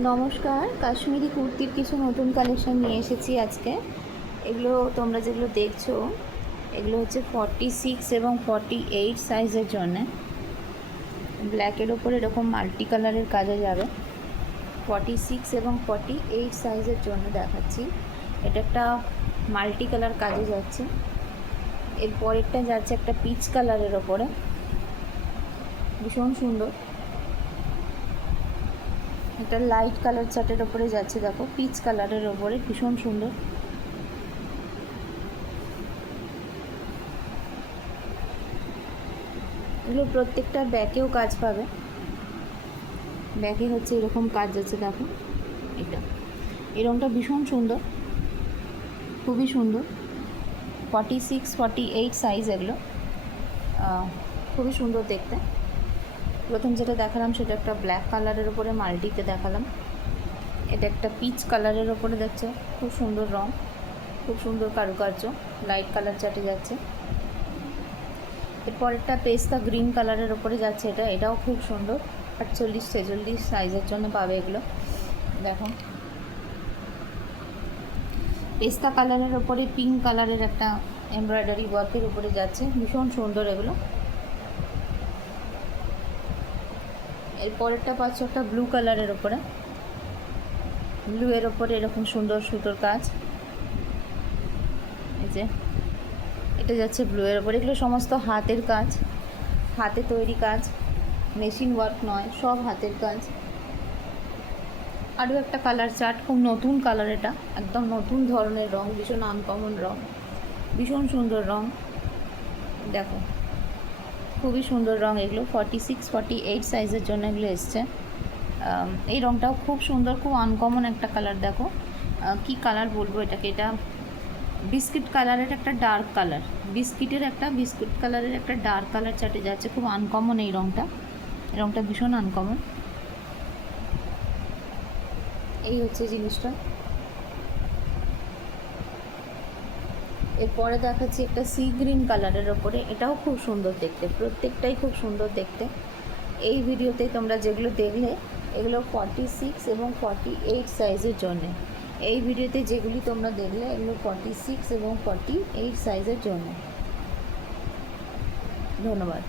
নমস্কার, কাশ্মীরি কুর্তির কিছু নতুন কালেকশন নিয়ে এসেছি আজকে। এগুলো তোমরা যেগুলো দেখছো এগুলো হচ্ছে 46 এবং 48 সাইজের জন্য। ব্ল্যাকের ওপর এরকম মাল্টি কালারের কাজে যাবে। 46 এবং 48 সাইজের জন্য দেখাচ্ছি। এটা একটা মাল্টি কালার কাজে যাচ্ছে। এর পরেরটা যাচ্ছে একটা পিচ কালারের ওপরে, ভীষণ সুন্দর। একটা লাইট কালার চার্টের ওপরে যাচ্ছে, দেখো পিচ কালারের ওপরে, ভীষণ সুন্দর। এগুলো প্রত্যেকটা ব্যাকেও কাজ পাবে। ব্যাকে হচ্ছে এরকম কাজ যাচ্ছে, দেখো এটা এই রঙটা ভীষণ সুন্দর, খুবই সুন্দর। 46 48 সাইজ এগুলো, খুবই সুন্দর দেখতে। প্রথম যেটা দেখালাম সেটা একটা ব্ল্যাক কালারের ওপরে মাল্টিতে দেখালাম। এটা একটা পিচ কালারের ওপরে যাচ্ছে, খুব সুন্দর রঙ, খুব সুন্দর কারুকার্য, লাইট কালার চাটে যাচ্ছে। এরপরেরটা পেস্তা গ্রিন কালারের ওপরে যাচ্ছে, এটাও খুব সুন্দর। 48 46 সাইজের জন্য পাবে এগুলো। দেখো পেস্তা কালারের ওপরে পিঙ্ক কালারের একটা এমব্রয়ডারি ওয়ার্কের উপরে যাচ্ছে, ভীষণ সুন্দর এগুলো। এরপরেরটা পাচ্ছ একটা ব্লু কালারের ওপরে, ব্লু এর ওপরে এরকম সুন্দর সুতোর কাজ। এই যে এটা যাচ্ছে ব্লু এর ওপরে। এগুলো সমস্ত হাতের কাজ, হাতে তৈরি কাজ, মেশিন ওয়ার্ক নয়, সব হাতের কাজ। আরও একটা কালার চার্ট, খুব নতুন কালার, এটা একদম নতুন ধরনের রঙ, ভীষণ আনকমন রঙ, ভীষণ সুন্দর রঙ। দেখো খুবই সুন্দর রঙ এগুলো। 46 48 সাইজের জন্য এগুলো এসছে। এই রঙটাও খুব সুন্দর, খুব আনকমন একটা কালার। দেখো কি কালার বলবো এটাকে, এটা বিস্কিট কালারের একটা ডার্ক কালার, বিস্কিট কালারের একটা ডার্ক কালার চাটে যাচ্ছে, খুব আনকমন এই রঙটা ভীষণ আনকমন। এই হচ্ছে জিনিসটা। এরপরে দেখাচ্ছি একটা সি গ্রিন কালারের ওপরে, এটাও খুব সুন্দর দেখতে, প্রত্যেকটাই খুব সুন্দর দেখতে। এই ভিডিওতে তোমরা যেগুলো দেখলে এগুলো 46 এবং 48 সাইজের জন্যে। এই ভিডিওতে যেগুলি তোমরা দেখলে এগুলো 46 এবং 48 সাইজের জন্য। ধন্যবাদ।